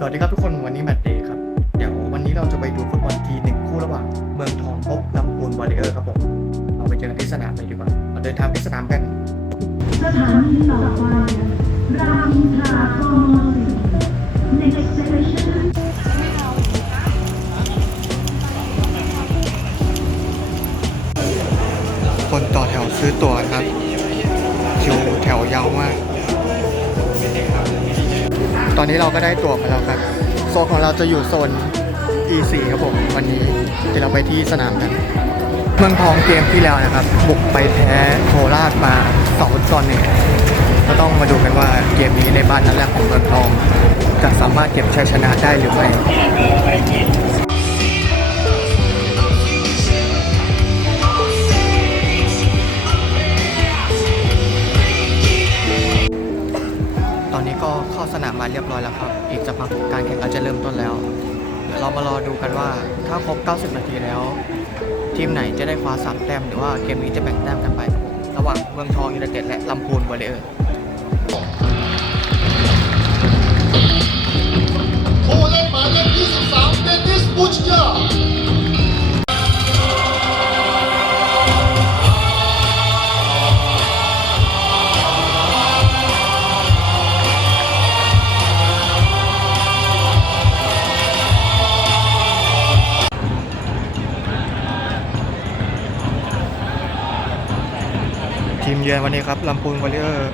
สวัสดีครับทุกคนวันนี้แมตช์เดย์ครับ เดี๋ยววันนี้เราจะไปดูฟุตบอลทีหนึ่งคู่ระหว่างเมืองทองพบลำพูนวอริเออร์ครับผม เราไปเจอกันที่สนามเลยดีกว่าเราเดินทางที่สนามกันสถานีต่อไปรามอินทรากมสิบ next station คนต่อแถวซื้อตั๋วครับคิวแถวยาวมาก ตอนนี้เราก็ได้ตั๋วมาแล้วครับ โซนของเราจะอยู่โซน E4 ครับผมวันนี้เดี๋ยวเราไปที่สนามกัน เมืองทองเกมที่แล้วนะครับ บุกไปแพ้โคราชมา2ต่อหนึ่งก็ต้องมาดูกันว่าเกมนี้ในบ้านนัดแรกของเมืองทอง จะสามารถเก็บชัยชนะได้หรือไม่ เข้าสนามมาเรียบร้อยแล้วครับ อีกจะพักการแข่งขันจะเริ่มต้นแล้ว เดี๋ยวเรามารอดูกันว่าถ้าครบ 90 นาทีแล้ว ทีมไหนจะได้คว้า3แต้มหรือว่าเกมนี้จะแบ่งแต้มกันไปครับผมระหว่างเมืองทองยูไนเต็ดและลำพูนวอลเลอร์ผู้เล่นหมายเลข23เดนิสบูชยา เยือนวันนี้ครับลำพูนวอลเลอร์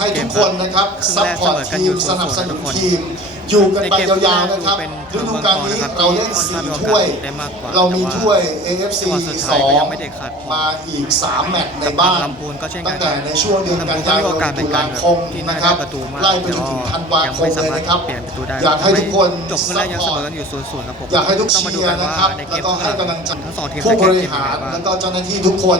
ให้ทุกคนนะครับครึ่งซัพแรกพอร์ตเสมอกันทีอยู่มสนับสนุนศูนย์ๆทีม อยู่กันไปในเกมยาวๆนะครับแรกดูฤเป็นดูกาลนี้ทางเราเล่นบอลสี่นะครับถ้วยได้มากกว่าเรามีแต่ว่าถ้วย AFC จังหวะสุดท้ายสอก็งยังไม่ได้ขาดมาอีก 3 แมตช์ในบ้านลำพูนก็เช่นกันตั้งแต่ในช่วงเดือนกันลำพูนก็ยามียโอนกาสเหมืตุอนกัลานคมที่น่านะคได้รับประตูมากไล่ไปจนถึงธันวายังคไม่มสาเลยมารถนะครับเปลี่ยนประตูได้อยากให้ทุกคนจบครึ่งแรกยังซัเสพพมออร์ตกันอยู่ศูนย์ศูนย์ครับผมอยากให้ทุกต้องมาเชีดูยกันร์ว่านะครับในแล้เกวมก็ข้างหให้ลังกำลังใจทั้งสองทีมผู้จะบเกมริเกมหารยังไงบ้างแล้วก็เจ้าหน้าที่ทุกคน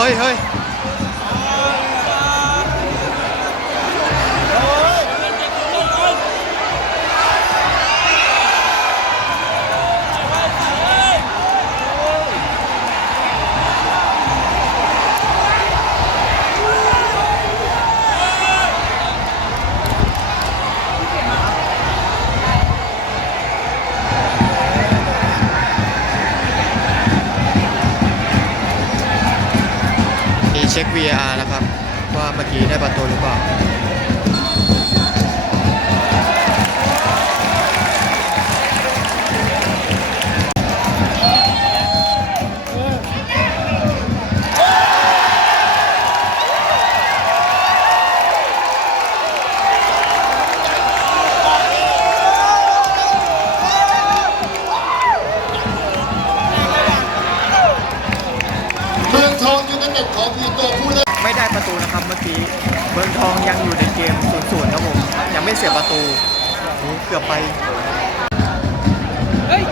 เฮ้ยเเช็ค VAR นะครับ ว่าเมื่อกี้ได้ประตูหรือเปล่า เสียประตูโอ้เกือบไป เฮ้ย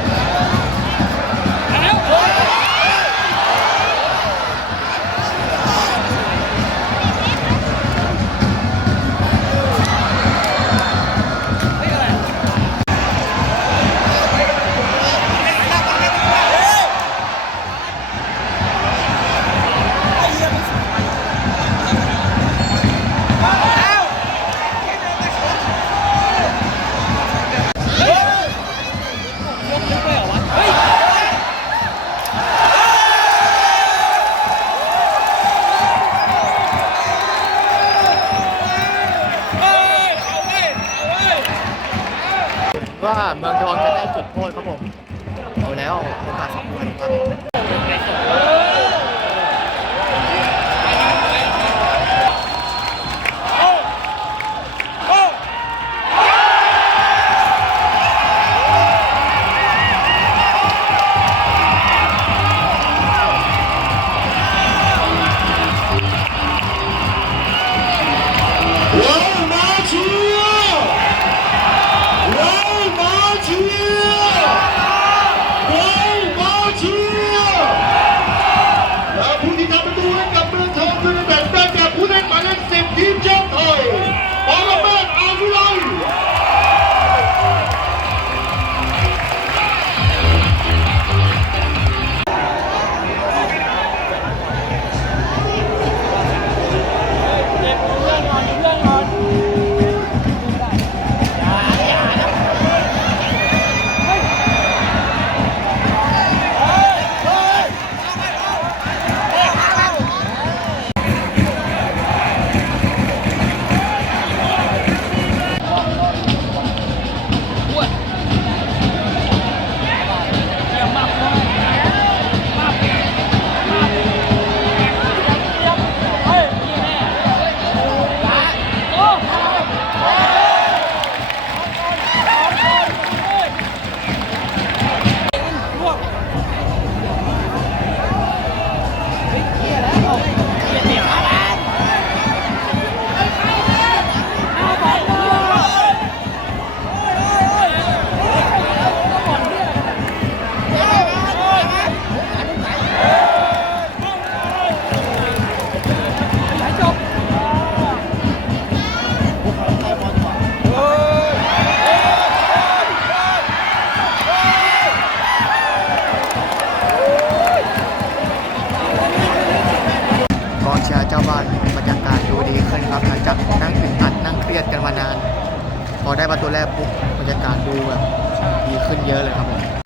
พอได้ประตูแรกปุ๊บบรรยากาศดูแบบดีขึ้นเยอะเลยครับผม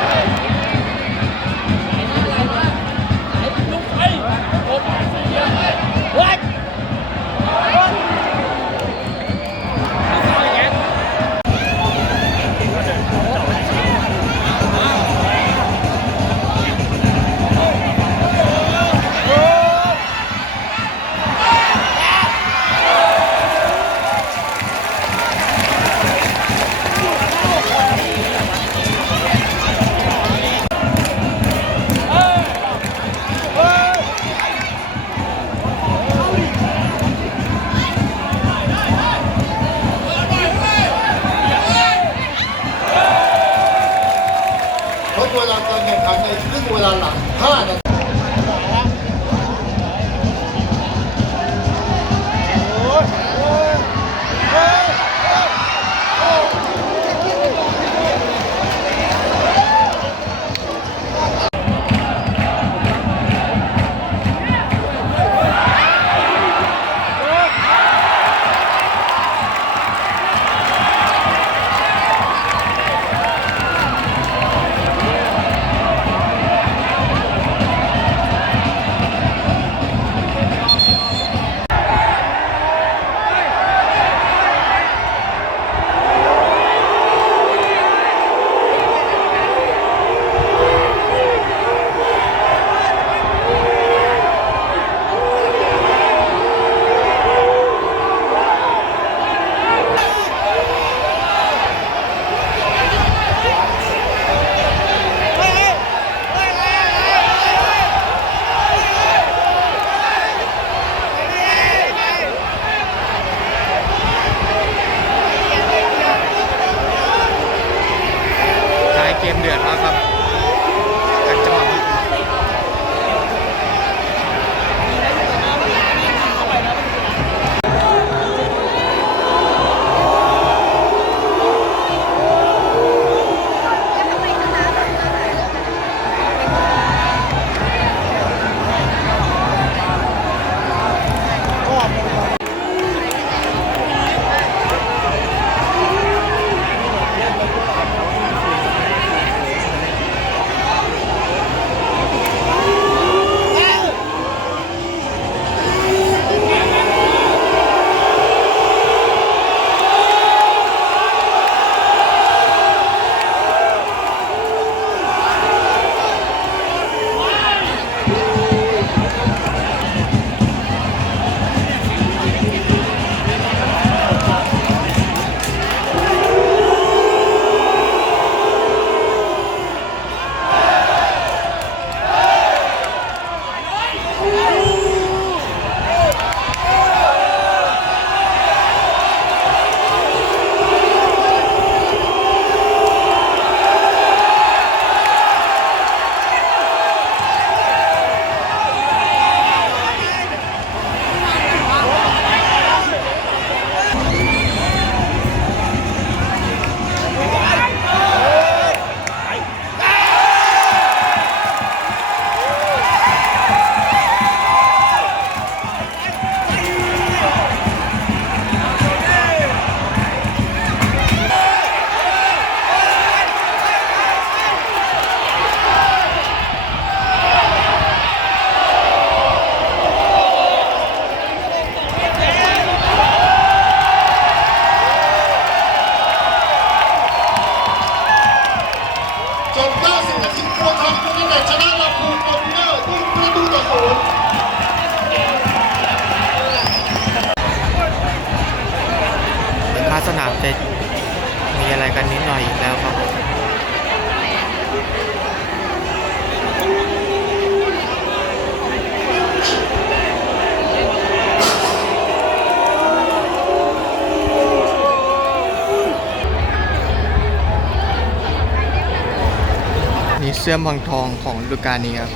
เสื้อเมืองทองของฤดูกาลนี้ครับ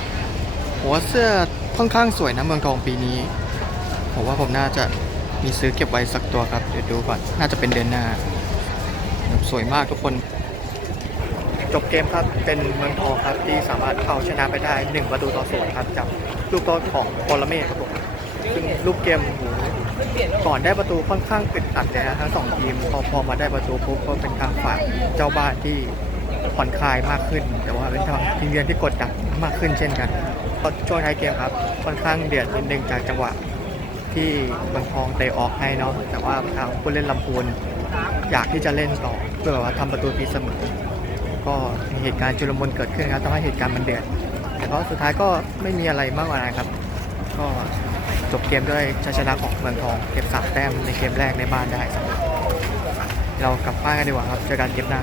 ผมว่าเสื้อค่อนข้างสวยนะเมืองทองปีนี้ ผมว่าผมน่าจะมีซื้อเก็บไว้สักตัวครับ เดี๋ยวดูก่อน น่าจะเป็นเดือนหน้า สวยมากทุกคน จบเกมครับ เป็นเมืองทองครับที่สามารถเอาชนะไปได้1ประตูต่อศูนย์ครับจากลูกโทษของปรเมศครับผมซึ่งลูกเกมก่อนได้ประตูค่อนข้างอึดอัดเลยนะทั้งสองทีมพอพอมาได้ประตูปุ๊บก็เป็นทางฝ่ายเจ้าบ้านที่ ผ่อนคลายมากขึ้น แต่ว่าเป็นทางทีมเยือนที่กดดันมากขึ้นเช่นกันพอช่วงท้ายเกมครับ ค่อนข้างเดือดนิดนึงจากจังหวะที่เมืองทองเตะออกให้เนาะแต่ว่าทางผู้เล่นลำพูนอยากที่จะเล่นต่อเพื่อแบบว่าทำประตูตีเสมอก็มีเหตุการณ์จุลมุนเกิดขึ้นครับทำให้เหตุการณ์มันเดือดแต่ก็สุดท้ายก็ไม่มีอะไรมากกว่านั้นครับ ก็จบเกมด้วยชัยชนะของเมืองทอง เก็บสามแต้มในเกมแรกในบ้านได้สำเร็จเรากลับบ้านกันดีกว่าครับเจอกันเกมหน้า